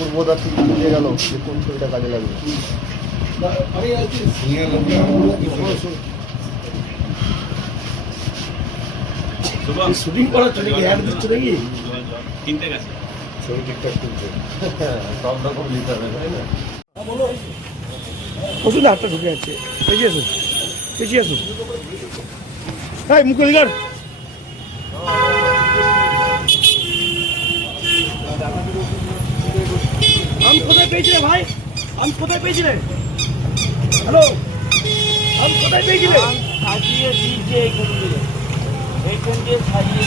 পূর্বদা ঠিক বুঝে গেল যে কোন ছবিটা কাজে লাগবে। শুটিং করার জন্য কি অ্যাড দিচ্ছে নাকি? তিনটে গেছে ছবি ঠিকঠাক তুলছে, সব রকম নিতে হবে তাই না? প্রচুর হাতটা ঢুকে যাচ্ছে। পেঁচিয়ে আসুন, পেঁচিয়ে আসুন। হ্যাঁ মুকুলিগার আম কোথায় পেয়েছিলে ভাই? আম কোথায় পেয়েছিলেন? হ্যালো, আম কোথায় পেয়েছিলেন? সাজিয়ে দিয়েছে এইখান দিয়ে সাজিয়ে